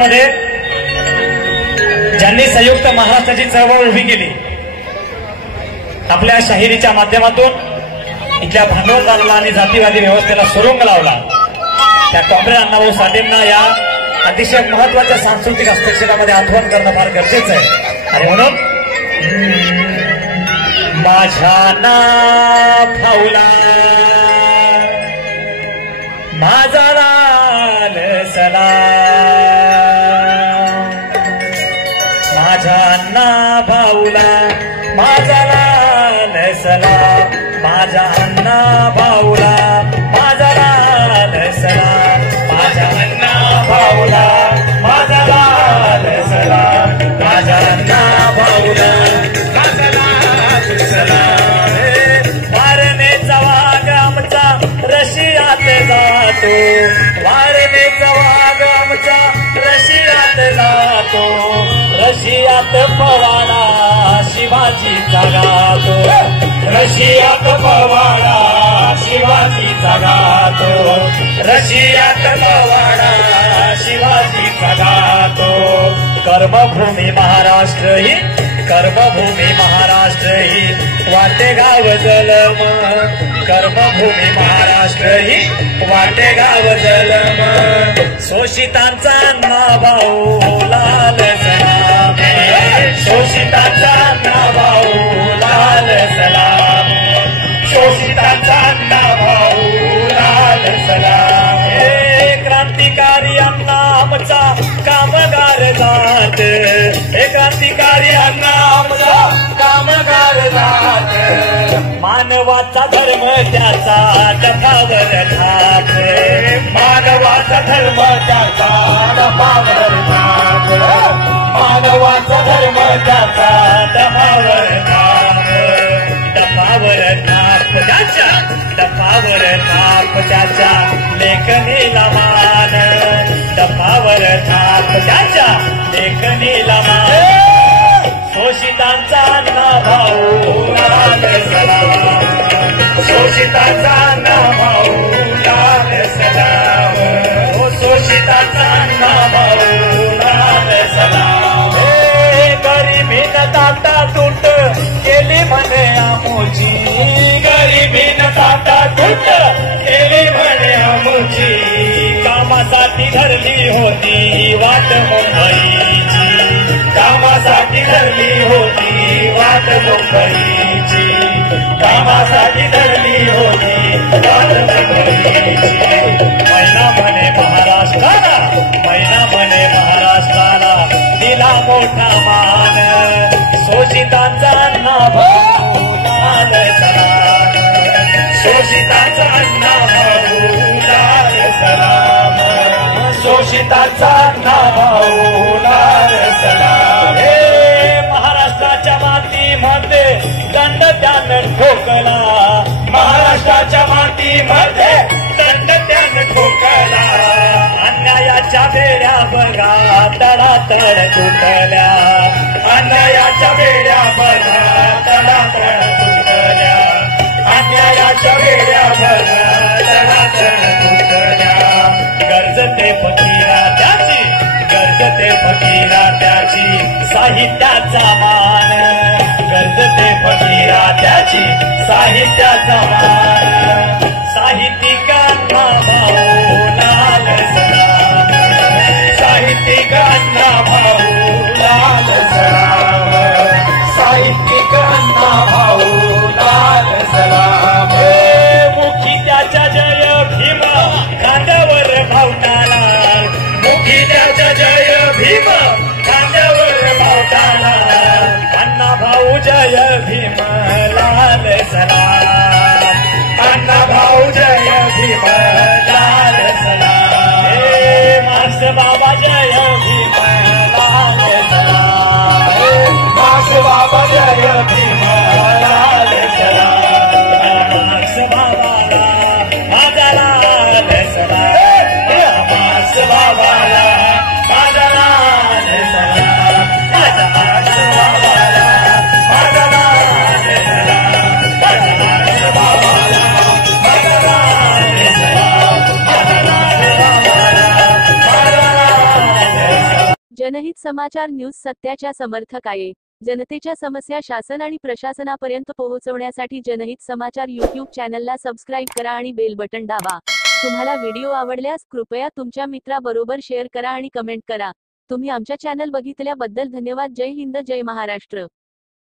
मध्ये ज्यांनी संयुक्त महाराष्ट्राची चळवळ उभी केली, आपल्या शाहिरीच्या माध्यमातून इथल्या भांडवलदाराला आणि जातीवादी व्यवस्थेला सुरुंग लावला, त्या कॉम्रेड अण्णाभाऊ साठेंना या अतिशय महत्वाच्या सांस्कृतिक हस्तक्षेपामध्ये आठवण करणं फार गरजेचं आहे. आणि म्हणून माझ्या नाभाऊला माझा लाल सलाम, माझ्या नाभाऊला माझा लाल सलाम, माझ्या अण्णाभाऊला माझा लाल सलाम, माझ्या अण्णाभाऊला माझा लाल सलाम, माझ्या अण्णाभाऊला माझा लाल सलाम. वारणेचा वाघ आमचा रशियात जातो, वारणेचा वाघ आमचा रशियात जातो, रशियात पवाडा शिवाजीचा गातो, रशियात पवाडा शिवाजीचा गातो, रशियात पवाडा शिवाजीचा गातो. कर्मभूमी महाराष्ट्र ही, कर्मभूमी महाराष्ट्र ही वाटेगाव जलम, कर्मभूमी महाराष्ट्र ही वाटेगाव जलम. शोषितांचा नाभाऊ लाल सलाम, शोषितांचा नाभाऊ लाल सलाम, शोषितांचा नाभाऊ लाल सलाम. क्रांतिकारी अण्णा आमचा कामगार जात, हे क्रांतिकारी अण्णा आमचा कामगार जात. मानवाचा धर्म त्याचा डफावर ठाक, मानवाचा धर्म त्याचा डफावर ठाक, मानवाचा धर्म त्याचा डफावर ठाक, डफावर ठाप त्याच्या, डफावर ठाप त्याच्या लेखणीला मान, डफावर ठाप त्याच्या लेखणीला मान. शोषितांचा नाभाऊ लाल सलाम, शोषितांचा नाभाऊ लाल सलाम, शोषितांचा नाभाऊ लाल सलाम. गरिबीनं ताटा तूट केली म्हणे आमुची, गरिबीनं ताटा तूट केली म्हणे आमुची. कामासाठी धरली होती वाट मुंबईची, कामासाठी धरली होती वाट मुंबईची, कामासाठी धरली होती वाट मुंबईची. महिना म्हणे महाराष्ट्राला, महिना म्हणे महाराष्ट्राला दिला मोठा मान. शोषितांचा नाभाऊ लाल सलाम, शोषितांचा नाभाऊ लाल सलाम, शोषितांचा नाभाऊ लाल सलाम. हे महाराष्ट्राच्या मातीमध्ये दंड त्यानं ठोकला, महाराष्ट्राच्या मातीमध्ये दंड त्यानं ठोकला. अन्यायाच्या बेड्या बघा तडातड तुटल्या, अन्यायाच्या बेड्या बघा तडातड तुटल्या, अन्यायाच्या बेड्या बघा तडातड तुटल्या. गरजते फकीरा त्याची, गरजते फकीरा त्याची साहित्याचा मान, गरजते फकीरा त्याची साहित्याचा मान. साहित्यिकांना भाऊ लाल सलाम, साहित्यिकांना भाऊ लाल सलाम, साहित्यिकांना भाऊ लाल सलाम. मुखी त्याच्या जय भीम खांद्यावर भावताला, मुखी त्याच्या जय भीम खांद्यावर भावताला. अण्णा भाऊ जय भीम लाल सलाम, अण्णा भाऊ जय भीम लाल सलाम. हे मास बाबा जय भीम लाल सलाम, मास बाबा जय भीम लाल सलाम, मास बाबाला माझा लाल सलाम, मास बाबाला माझा लाल सलाम, माझा मास बाबाला माझा लाल सलाम, माझा मास जनहित समाचार न्यूज सत्याच्या समर्थक आहे. जनतेच्या समस्या शासन आणि प्रशासनापर्यंत पोहोचवण्यासाठी जनहित समाचार यूट्यूब चॅनलला सबस्क्राईब करा आणि बेल बटन दाबा. तुम्हाला व्हिडिओ आवडल्यास कृपया तुमच्या मित्राबरोबर शेअर करा आणि कमेंट करा. तुम्ही आमच्या चॅनल बघितल्याबद्दल धन्यवाद. जय हिंद, जय महाराष्ट्र.